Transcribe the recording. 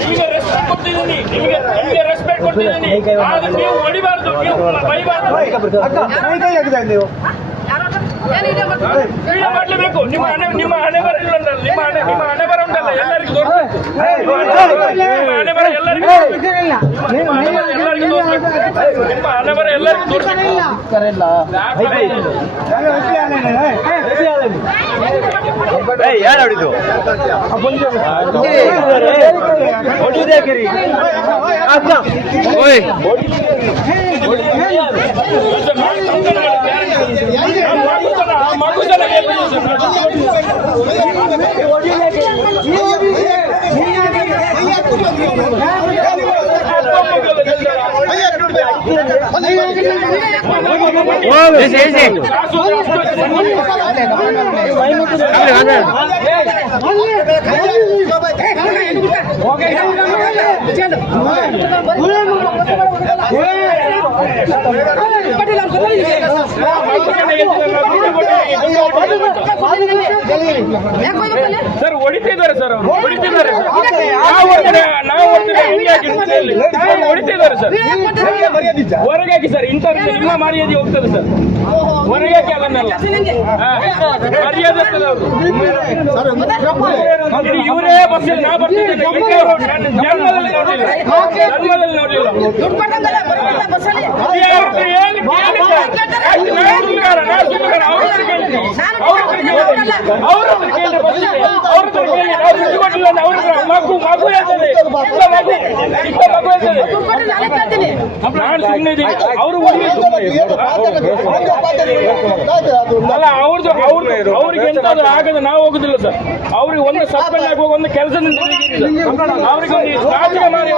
ನಿಮಗೆ ರೆಸ್ಪೆಕ್ಟ್ ಕೊಡ್ತಿದ್ದೀನಿ, ನಿಮಗೆ ರೆಸ್ಪೆಕ್ಟ್ ಕೊಡ್ತಿದ್ದೀನಿ. ಆದ್ರೆ ನೀವು ಹೊಡಿಬಾರ್ದು, ನೀವು ಬೈಬಾರ್ದು. ವಿಡಿಯೋ ಮಾಡಲೇಬೇಕು. ನಿಮ್ಮ ಹಣೆ ಬರ ಇಲ್ಲ, ನಿಮ್ಮ ಹಣೆ ಬರ ಉಂಟಲ್ಲ, ಎಲ್ಲರಿಗೂ ತೋರಿಸ್ಬೇಕು. ಹಣೆ ಬರ ಎಲ್ಲರಿಗೂ ನಿಮ್ಮ ಹಣೆ ಬರ ಎಲ್ಲರಿಗೂ ತೋರಿಸ್ಬೇಕು. ಯಾರು ಹೊಡಿದು ಸರ್ ಹೊಡಿತಿದ್ದಾರೆ, ಸರ್ ಹೊಡಿತಿದ್ದಾರೆ. ನಾವು ಹೊಡಿತಿದ್ದಾರೆ ಸರ್. ಹೊರಗೆ ಹಾಕಿ ಸರ್, ಇಂಥ ನಿಮ್ಮ ಮರ್ಯಾದೆ ಹೋಗ್ತದೆ ಸರ್. ಹೊರಗೆ ಹಾಕಿ ಅದನ್ನೆಲ್ಲ ಮರ್ಯಾದೆ ಆಗ್ತದೆ. ಅವರು ಇವರೇ ಬರ್ತಿಲ್ಲ, ನಾ ಬರ್ತಿದ್ದೇನೆ. ಜನ್ಮದಲ್ಲಿ ನೋಡಿಲ್ಲ, ಜನ್ಮದಲ್ಲಿ ನೋಡಿಲ್ಲ. ಮಗು ಹೇಳ್ತದೆ, ನಾನು ಸುಮ್ಮನೆ ಇದ್ದೀನಿ. ಅವರು ಅಲ್ಲ, ಅವ್ರಿಗೆ ಎಂತಾದ್ರೂ ಆಗದ ನಾವು ಹೋಗುದಿಲ್ಲ ಸರ್. ಅವ್ರಿಗೆ ಒಂದು ಸಸ್ಪೆಂಡ್ ಆಗುವಾಗ ಒಂದು ಕೆಲಸದಿಂದ ಅವ್ರಿಗೆ ಒಂದು ನಾಚಿಕೆ ಮಾಡಿ